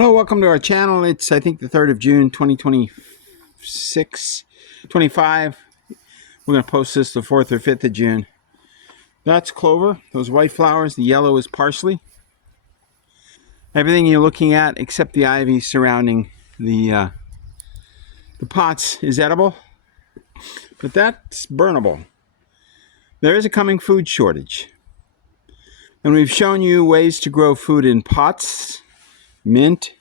Hello, welcome to our channel. It's, I think, the 3rd of June, 2026, 25. We're going to post this the 4th or 5th of June. That's clover, those white flowers. The yellow is parsley. Everything you're looking at except the ivy surrounding the pots is edible, but that's burnable. There is a coming food shortage. And we've shown you ways to grow food in pots, mint,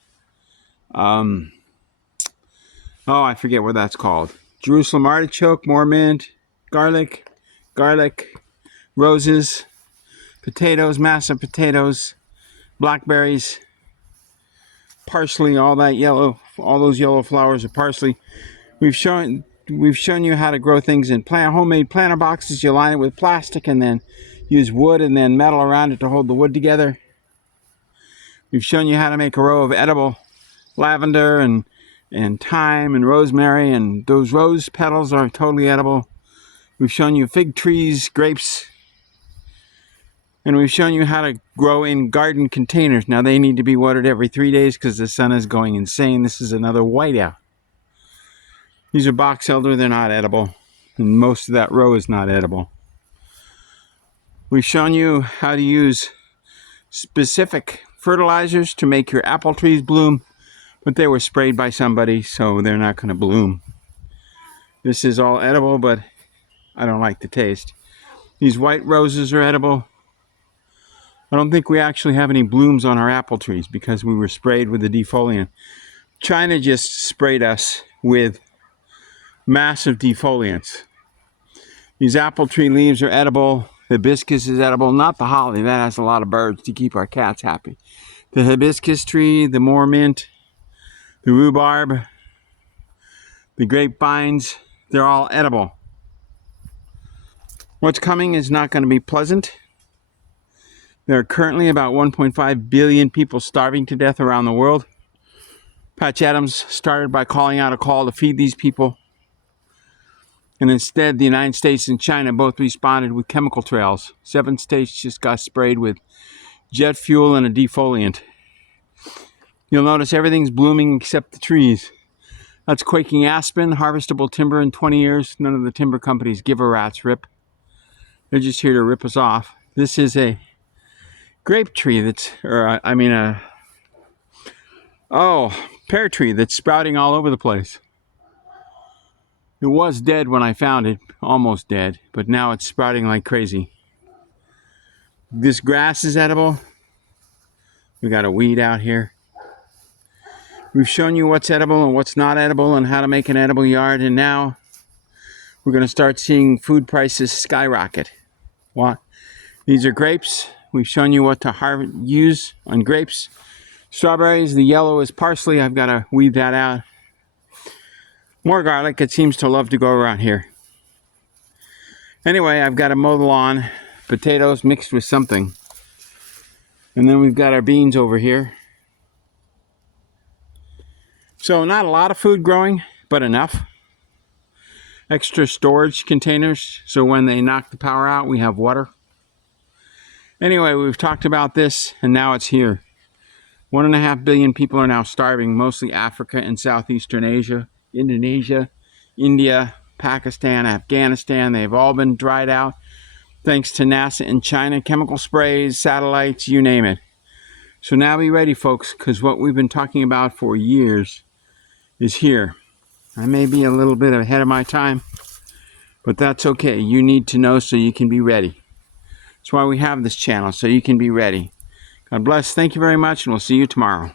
I forget what that's called. Jerusalem artichoke, more mint, garlic, roses, potatoes, massive potatoes, blackberries, parsley, all that yellow, all those yellow flowers of parsley. We've shown you how to grow things in homemade planter boxes. You line it with plastic and then use wood and then metal around it to hold the wood together. We've shown you how to make a row of edible lavender and thyme and rosemary, and those rose petals are totally edible. We've shown you fig trees, grapes, and we've shown you how to grow in garden containers. Now they need to be watered every 3 days because the sun is going insane. This is another whiteout. These are box elder, they're not edible, and most of that row is not edible. We've shown you how to use specific fertilizers to make your apple trees bloom, but they were sprayed by somebody, so they're not going to bloom. This is all edible, but I don't like the taste. These white roses are edible. I don't think we actually have any blooms on our apple trees because we were sprayed with the defoliant. China just sprayed us with massive defoliants. These apple tree leaves are edible. Hibiscus is edible, not the holly. That has a lot of birds to keep our cats happy. The hibiscus tree, the more mint, the rhubarb, the grapevines, they're all edible. What's coming is not going to be pleasant. There are currently about 1.5 billion people starving to death around the world. Patch Adams started by calling out a call to feed these people. And instead, the United States and China both responded with chemical trails. 7 states just got sprayed with jet fuel and a defoliant. You'll notice everything's blooming except the trees. That's quaking aspen, harvestable timber in 20 years. None of the timber companies give a rat's rip. They're just here to rip us off. This is a grape tree pear tree that's sprouting all over the place. It was dead when I found it, almost dead, but now it's sprouting like crazy. This grass is edible. We got a weed out here. We've shown you what's edible and what's not edible and how to make an edible yard, and now we're going to start seeing food prices skyrocket. What? These are grapes. We've shown you what to use on grapes. Strawberries, the yellow is parsley. I've got to weed that out. More garlic. It seems to love to go around here. Anyway, I've got to mow the lawn. Potatoes mixed with something. And then we've got our beans over here. So not a lot of food growing, but enough. Extra storage containers, so when they knock the power out, we have water. Anyway, we've talked about this, and now it's here. 1.5 billion people are now starving, mostly Africa and Southeastern Asia, Indonesia, India, Pakistan, Afghanistan. They've all been dried out, thanks to NASA and China, chemical sprays, satellites, you name it. So now be ready, folks, because what we've been talking about for years is here. I may be a little bit ahead of my time, but that's okay. You need to know so you can be ready. That's why we have this channel, so you can be ready. God bless. Thank you very much, and we'll see you tomorrow.